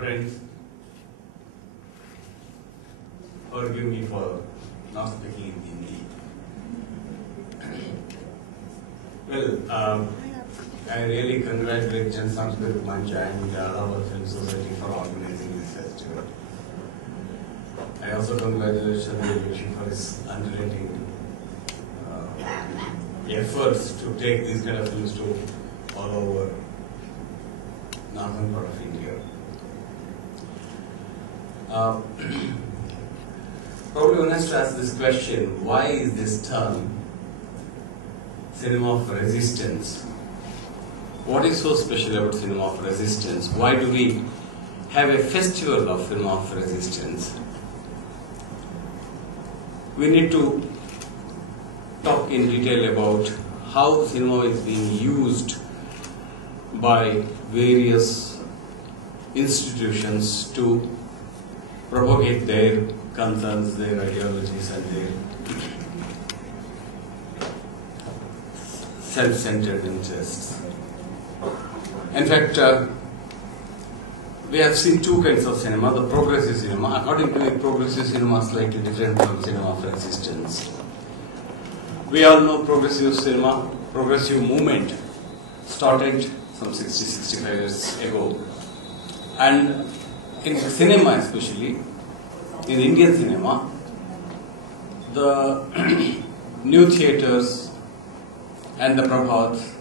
Friends, forgive me for not speaking in Hindi. Well, I really congratulate Jan Sanskrit Manch and Allahabad Film Society for organizing this festival. I also congratulate Girish for his unrelenting efforts to take these kind of films to all over northern part of India. Probably one has to ask this question: why is this term cinema of resistance? What is so special about cinema of resistance? Why do we have a festival of cinema of resistance? We need to talk in detail about how cinema is being used by various institutions to propagate their concerns, their ideologies and their self-centered interests. In fact, we have seen two kinds of cinema. The progressive cinema, according to me, progressive cinema is slightly different from cinema of resistance. We all know progressive cinema, progressive movement started some 60-65 years ago. And in cinema especially, in Indian cinema, the new theatres and the Prabhats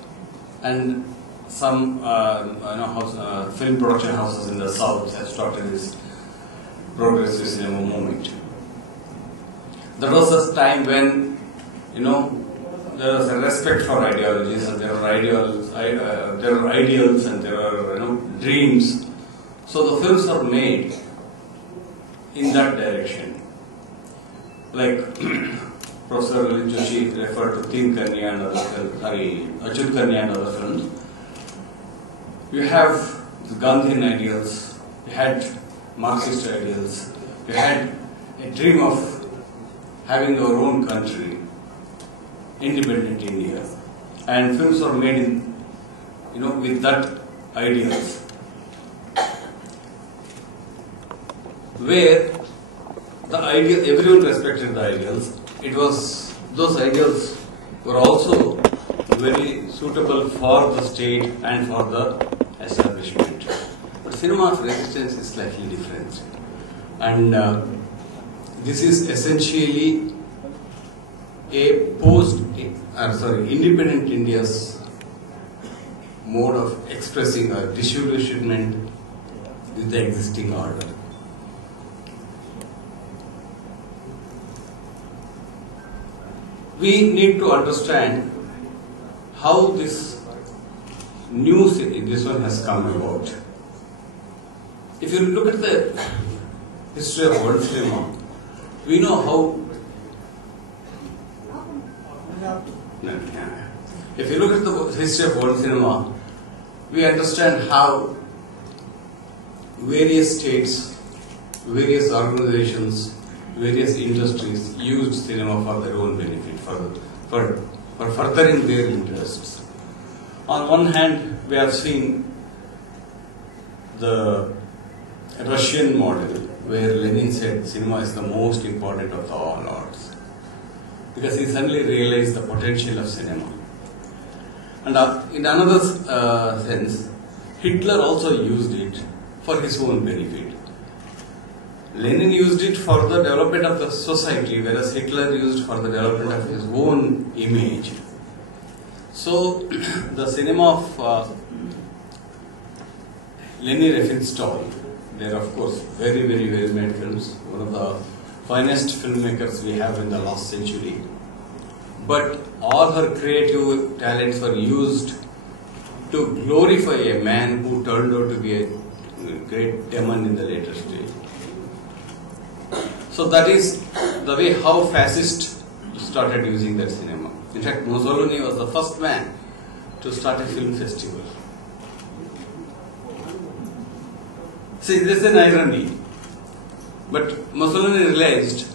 and some film production houses in the south have started this progressive cinema movement. There was a time when, there was a respect for ideologies, and there are ideals and there are dreams. So the films are made in that direction. Like Professor Joshi referred to Teen Kanya and other films, Ajut Kanya and other films. You have the Gandhian ideals, you had Marxist ideals, you had a dream of having our own country, independent India, and films are made in, with that ideals, where the ideal, everyone respected the ideals. Those ideals were also very suitable for the state and for the establishment. But cinema of resistance is slightly different, and this is essentially a independent India's mode of expressing a disillusionment with the existing order. We need to understand how this one has come about. If you look at the history of world cinema, we know how. If you look at the history of world cinema, we understand how various states, various organizations, various industries used cinema for their own benefit, for furthering their interests. On one hand, we have seen the Russian model, where Lenin said cinema is the most important of all arts, because he suddenly realized the potential of cinema. And in another sense, Hitler also used it for his own benefit. Lenin used it for the development of the society, whereas Hitler used for the development of his own image. So, the cinema of Leni Riefenstahl, they are of course very, very well-made films, one of the finest filmmakers we have in the last century. But all her creative talents were used to glorify a man who turned out to be a great demon in the later stage. So that is the way how fascists started using that cinema. In fact, Mussolini was the first man to start a film festival. See, this is an irony. But Mussolini realized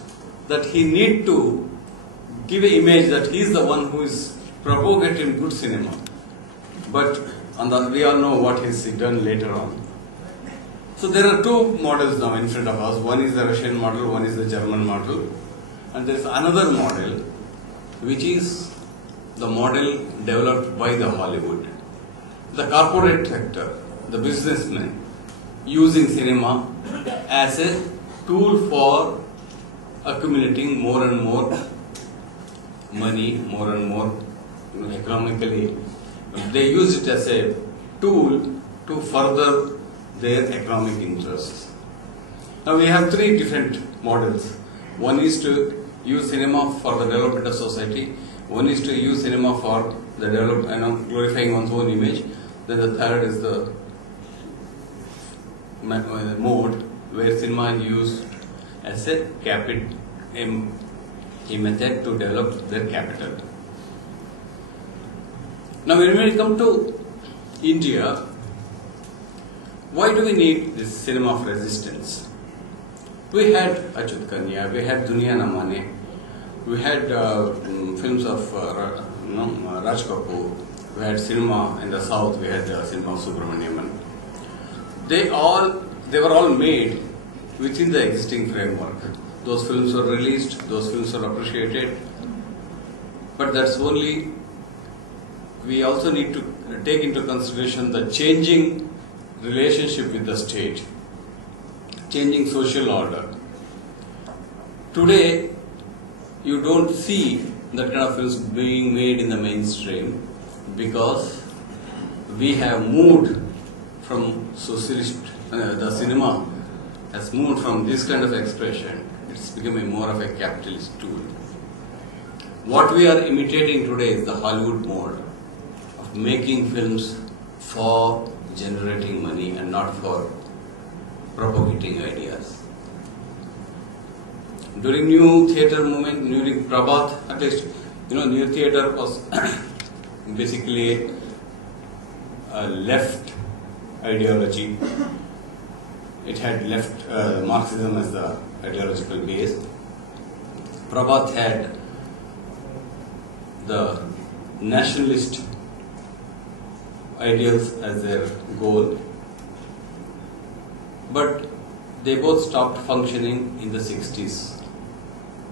that he need to give an image that he is the one who is propagating good cinema. But we all know what he's done later on. So there are two models now in front of us. One is the Russian model, one is the German model. And there is another model which is the model developed by the Hollywood. The corporate sector, the businessmen, using cinema as a tool for accumulating more and more money, more and more economically. They use it as a tool to further their economic interests. Now we have three different models. One is to use cinema for the development of society. One is to use cinema for the glorifying one's own image. Then the third is the mode where cinema is used as a method to develop their capital. Now when we come to India, why do we need this cinema of resistance? We had Achyut Kanya, we had Duniya Na Mane, we had films of Raj Kapoor, we had cinema in the south, we had cinema of Subramaniaman. They were all made within the existing framework. Those films were released, those films were appreciated, but that's only, we also need to take into consideration the changing relationship with the state, changing social order. Today, you don't see that kind of films being made in the mainstream because we have moved from socialist, the cinema has moved from this kind of expression, it's becoming more of a capitalist tool. What we are imitating today is the Hollywood mode of making films for generating money and not for propagating ideas. During New Theatre movement, during Prabhat, at least, New Theatre was basically a left ideology. It had left Marxism as the ideological base. Prabhat had the nationalist ideals as their goal, but they both stopped functioning in the 60s.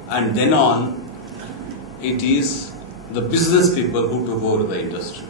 And then on, it is the business people who took over the industry.